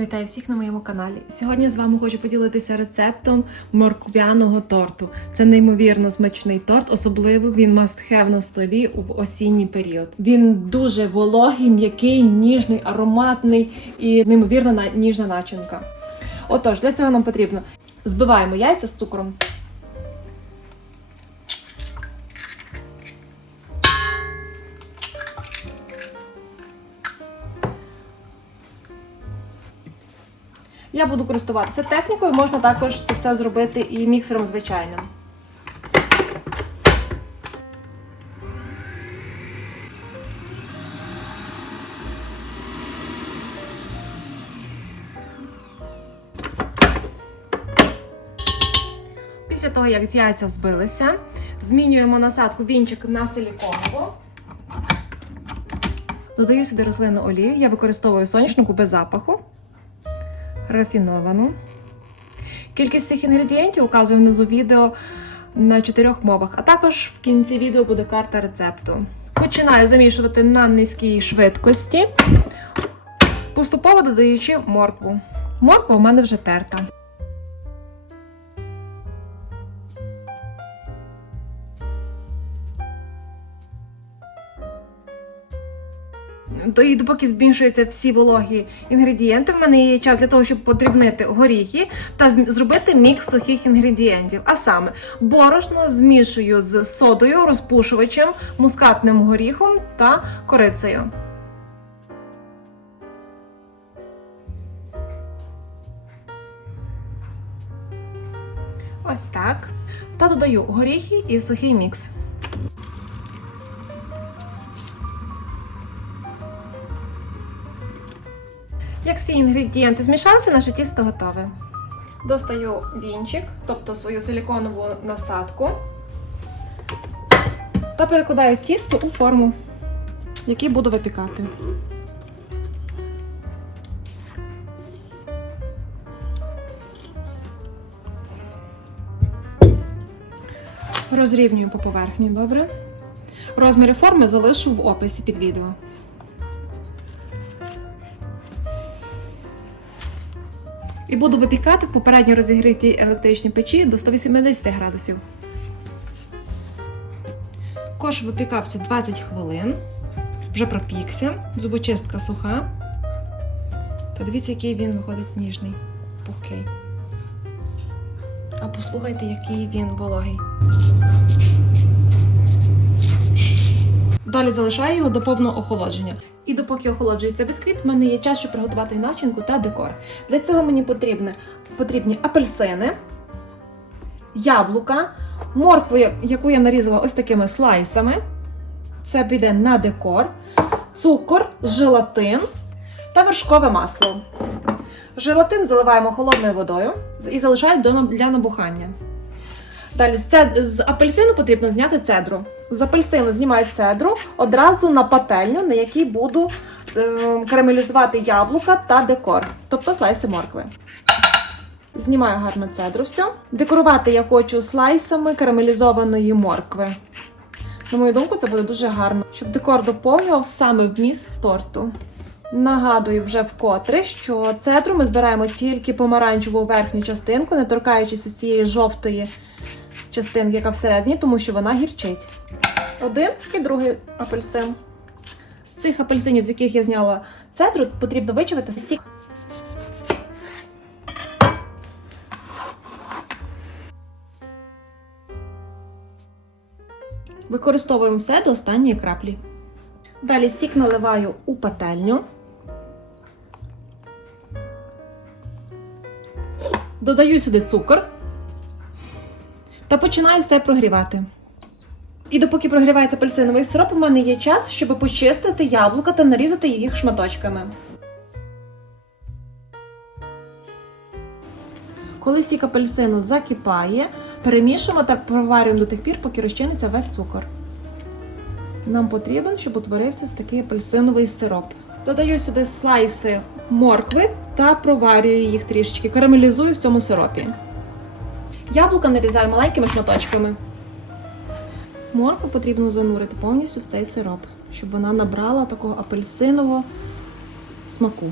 Вітаю всіх на моєму каналі. Сьогодні з вами хочу поділитися рецептом морквяного торту. Це неймовірно смачний торт, особливо він have на столі у осінній період. Він дуже вологий, м'який, ніжний, ароматний і неймовірно на- ніжна начинка. Отож, для цього нам потрібно збиваємо яйця з цукром. Я буду користуватися технікою, можна також це все зробити і міксером звичайним. Після того, як яйця збилися, змінюємо насадку вінчик на силіконову. Додаю сюди рослинну олію. Я використовую соняшнику без запаху рафіновану. Кількість цих інгредієнтів указую внизу відео на чотирьох мовах, а також в кінці відео буде карта рецепту. Починаю замішувати на низькій швидкості, поступово додаючи моркву. Морква у мене вже терта. То і допоки збільшуються всі вологі інгредієнти, в мене є час для того, щоб подрібнити горіхи та зробити мікс сухих інгредієнтів. А саме борошно змішую з содою, розпушувачем, мускатним горіхом та корицею. Ось так. Та додаю горіхи і сухий мікс. Всі інгредієнти змішалися, наше тісто готове. Достаю вінчик, тобто свою силіконову насадку, та перекладаю тісто у форму, в буду випікати. Розрівнюю по поверхні, добре? Розміри форми залишу в описі під відео. І буду випікати в попередньо розігрітій електричній печі до 180 градусів. Кош випікався 20 хвилин, вже пропікся, зубочистка суха. Та дивіться, який він виходить ніжний, пухкий. А послухайте, який він вологий. Далі залишаю його до повного охолодження. І допоки охолоджується бісквіт, в мене є час, щоб приготувати начинку та декор. Для цього мені потрібне, потрібні апельсини, яблука, моркву, яку я нарізала ось такими слайсами. Це піде на декор, цукор, желатин та вершкове масло. Желатин заливаємо холодною водою і залишаємо для набухання. Далі з апельсину потрібно зняти цедру. З апельсину знімаю цедру одразу на пательню, на якій буду е, карамелізувати яблука та декор, тобто слайси моркви. Знімаю гарно цедру все. Декорувати я хочу слайсами карамелізованої моркви. На мою думку, це буде дуже гарно, щоб декор доповнював саме вміст торту. Нагадую вже вкотре, що цедру ми збираємо тільки помаранчеву верхню частинку, не торкаючись цієї жовтої частинки, яка всередині, тому що вона гірчить. Один і другий апельсин. З цих апельсинів, з яких я зняла цедру, потрібно вичавити сік. Використовуємо все до останньої краплі. Далі сік наливаю у пательню. Додаю сюди цукор та починаю все прогрівати. І допоки прогрівається апельсиновий сироп, у мене є час, щоб почистити яблука та нарізати їх шматочками. Коли сік апельсину закипає, перемішуємо та проварюємо до тих пір, поки розчиниться весь цукор. Нам потрібен, щоб утворився ось такий апельсиновий сироп. Додаю сюди слайси моркви та проварюю їх трішечки, карамелізую в цьому сиропі. Яблука нарізаю маленькими шматочками. Моркву потрібно занурити повністю в цей сироп, щоб вона набрала такого апельсинового смаку.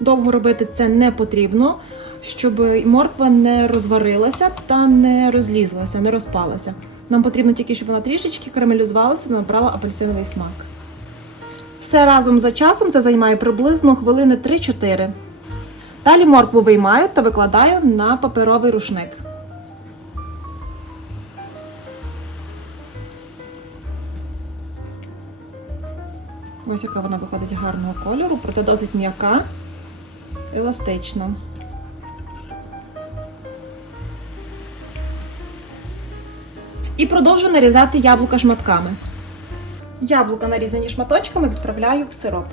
Довго робити це не потрібно, щоб морква не розварилася та не розлізлася, не розпалася. Нам потрібно тільки, щоб вона трішечки карамелізувалася та набрала апельсиновий смак. Все разом за часом це займає приблизно хвилини 3-4. Далі моркву виймаю та викладаю на паперовий рушник. Ось яка вона виходить гарного кольору, проте досить м'яка, еластична. І продовжу нарізати яблука шматками. Яблука, нарізані шматочками, відправляю в сироп.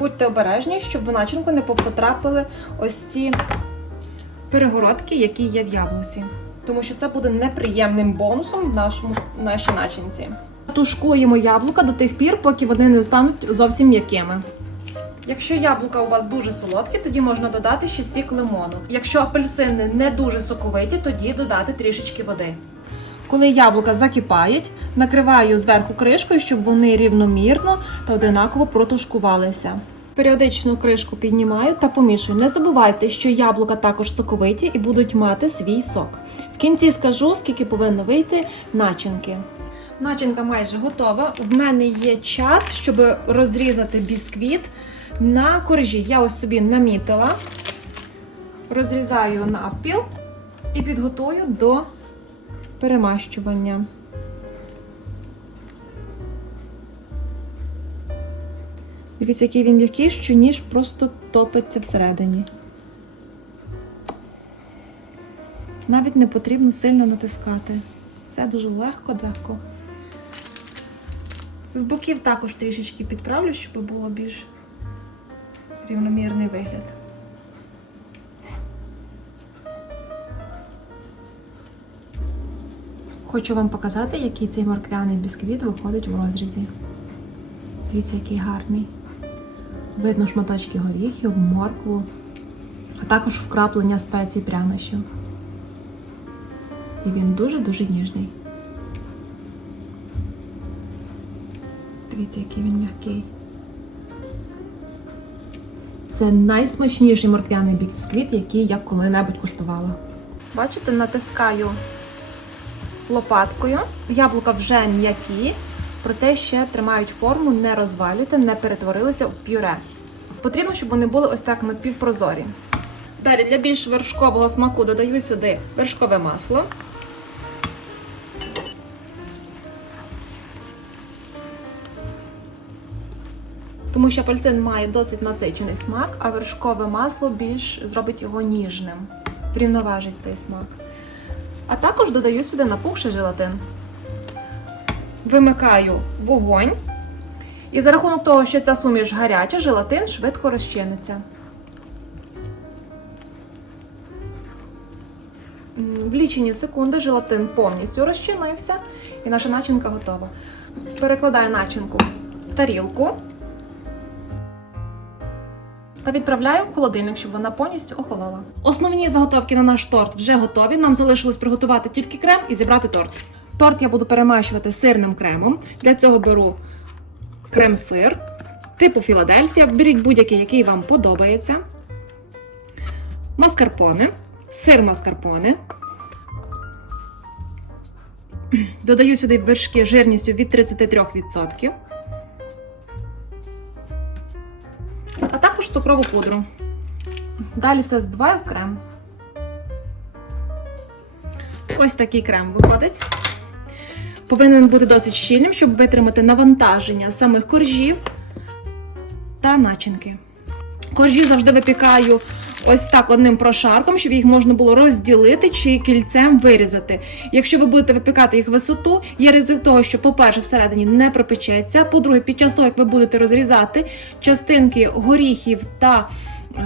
Будьте обережні, щоб в начинку не потрапили ось ці перегородки, які є в яблуці. Тому що це буде неприємним бонусом в нашому нашій начинці. Тушкуємо яблука до тих пір, поки вони не стануть зовсім м'якими. Якщо яблука у вас дуже солодкі, тоді можна додати ще сік лимону. Якщо апельсини не дуже соковиті, тоді додати трішечки води. Коли яблука закипають, накриваю зверху кришкою, щоб вони рівномірно та одинаково протушкувалися. Періодично кришку піднімаю та помішую. Не забувайте, що яблука також соковиті і будуть мати свій сок. В кінці скажу, скільки повинно вийти начинки. Начинка майже готова. В мене є час, щоб розрізати бісквіт на коржі. Я ось собі намітила, розрізаю навпіл і підготую до перемащування. Дивіться, який він м'який, що ніж просто топиться всередині. Навіть не потрібно сильно натискати. Все дуже легко, легко. З боків також трішечки підправлю, щоб було більш рівномірний вигляд. Хочу вам показати, який цей морквяний бісквіт виходить в розрізі. Дивіться, який гарний. Видно шматочки горіхів, моркву, а також вкраплення спецій прянощів. І він дуже-дуже ніжний. Дивіться, який він м'який. Це найсмачніший морквяний бісквіт, який я коли-небудь куштувала. Бачите, натискаю лопаткою. Яблука вже м'які, проте ще тримають форму, не розвалюються, не перетворилися в пюре. Потрібно, щоб вони були ось так напівпрозорі. Далі для більш вершкового смаку додаю сюди вершкове масло. Тому що апельсин має досить насичений смак, а вершкове масло більш зробить його ніжним, врівноважить цей смак. А також додаю сюди напухший желатин. Вимикаю вогонь. І за рахунок того, що ця суміш гаряча, желатин швидко розчиниться. В лічені секунди желатин повністю розчинився і наша начинка готова. Перекладаю начинку в тарілку та відправляю в холодильник, щоб вона повністю охолола. Основні заготовки на наш торт вже готові. Нам залишилось приготувати тільки крем і зібрати торт. Торт я буду перемащувати сирним кремом. Для цього беру крем-сир типу Філадельфія. Беріть будь-який, який вам подобається. Маскарпоне, сир маскарпоне. Додаю сюди вершки жирністю від 33%. Також цукрову пудру. Далі все збиваю в крем. Ось такий крем виходить. Повинен бути досить щільним, щоб витримати навантаження самих коржів та начинки. Коржі завжди випікаю ось так одним прошарком, щоб їх можна було розділити чи кільцем вирізати. Якщо ви будете випікати їх висоту, є ризик того, що, по-перше, всередині не пропечеться. По-друге, під час того, як ви будете розрізати частинки горіхів та е,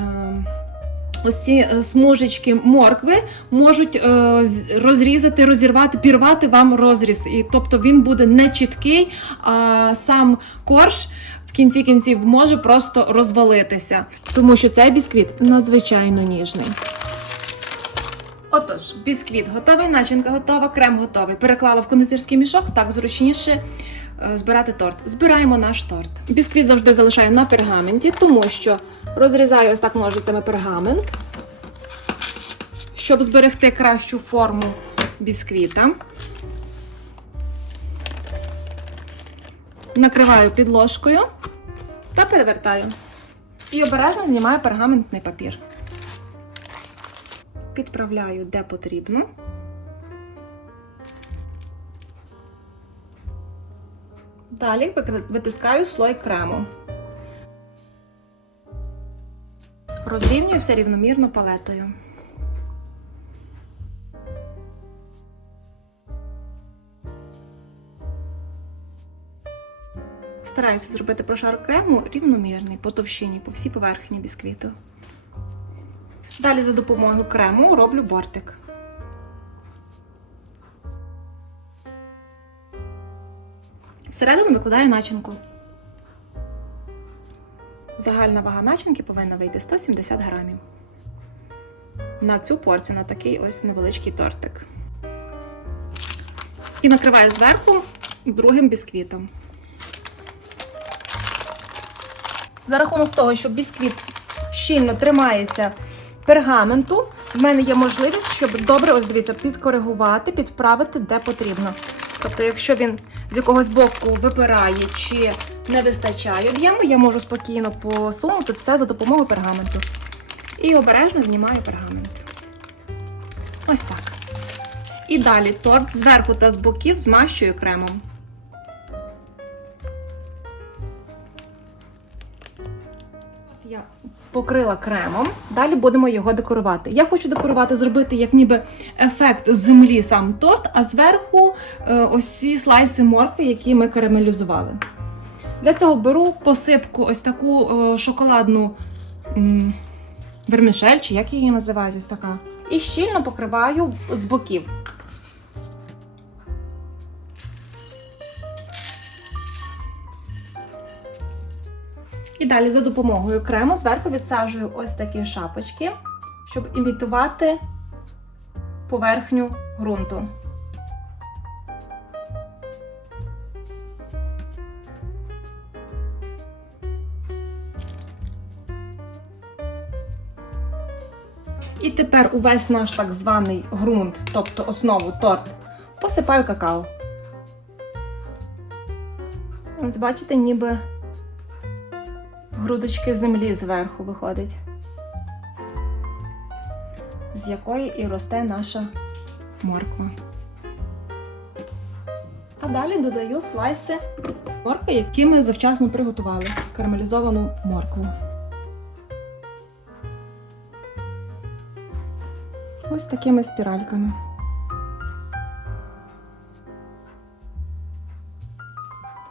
ось ці е, смужечки моркви можуть е, розрізати, розірвати, пірвати вам розріз. І тобто він буде не чіткий, а сам корж кінці кінців може просто розвалитися, тому що цей бісквіт надзвичайно ніжний. Отож, бісквіт готовий, начинка готова, крем готовий. Переклала в кондитерський мішок, так зручніше е, збирати торт. Збираємо наш торт. Бісквіт завжди залишаю на пергаменті, тому що розрізаю ось так ножицями пергамент, щоб зберегти кращу форму бісквіта. Накриваю підложкою та перевертаю. І обережно знімаю пергаментний папір. Підправляю де потрібно. Далі витискаю слой крему. Розрівнюю все рівномірно палетою. Стараюся зробити прошар крему рівномірний по товщині, по всій поверхні бісквіту. Далі за допомогою крему роблю бортик. Всередину викладаю начинку. Загальна вага начинки повинна вийти 170 грамів. На цю порцію, на такий ось невеличкий тортик. І накриваю зверху другим бісквітом. За рахунок того, що бісквіт щільно тримається пергаменту, в мене є можливість, щоб добре, ось дивіться, підкоригувати, підправити де потрібно. Тобто, якщо він з якогось боку випирає чи не вистачає об'єму, я можу спокійно посунути все за допомогою пергаменту. І обережно знімаю пергамент. Ось так. І далі торт зверху та з боків змащую кремом. Покрила кремом. Далі будемо його декорувати. Я хочу декорувати, зробити як ніби ефект землі сам торт, а зверху е, ось ці слайси моркви, які ми карамелізували. Для цього беру посипку ось таку е, шоколадну вермішель, чи як її називають, ось така. І щільно покриваю з боків. І далі за допомогою крему зверху відсаджую ось такі шапочки, щоб імітувати поверхню ґрунту. І тепер увесь наш так званий ґрунт, тобто основу торт, посипаю какао. Ось бачите, ніби грудочки землі зверху виходить, з якої і росте наша морква. А далі додаю слайси моркви, які ми завчасно приготували карамелізовану моркву. Ось такими спіральками.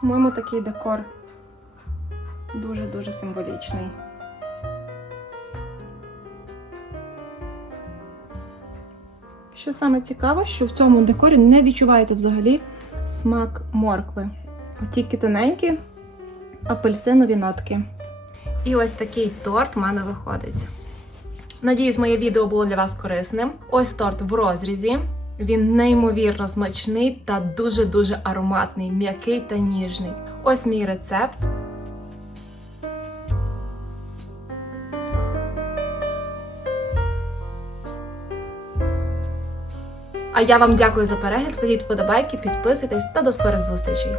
По-моєму, такий декор дуже-дуже символічний. Що саме цікаво, що в цьому декорі не відчувається взагалі смак моркви. Тільки тоненькі апельсинові нотки. І ось такий торт в мене виходить. Надіюсь, моє відео було для вас корисним. Ось торт в розрізі. Він неймовірно смачний та дуже-дуже ароматний, м'який та ніжний. Ось мій рецепт. А я вам дякую за перегляд. Кладіть вподобайки, підписуйтесь та до скорих зустрічей.